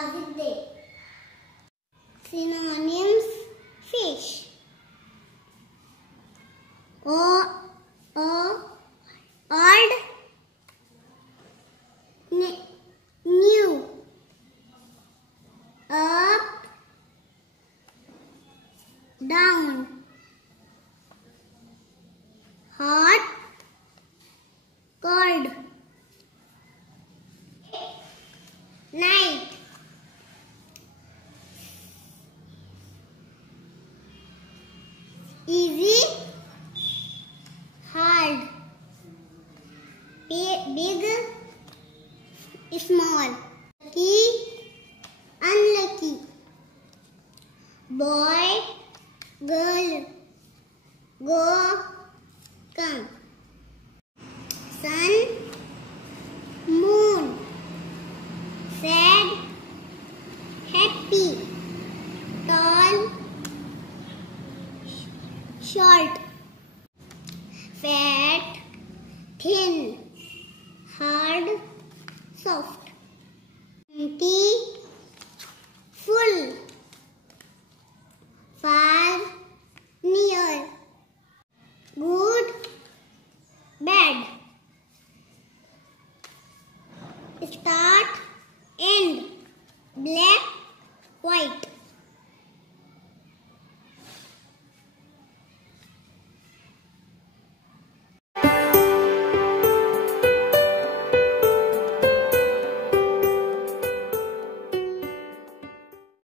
Azide. Synonyms: fish, odd, new, up, down, hot, cold, night, easy, hard, big, small, lucky, unlucky, boy, girl, go, come, sun, moon, sad, happy, tall, short, fat, thin, hard, soft, empty, full, far, near, good, bad, start, end, black, white.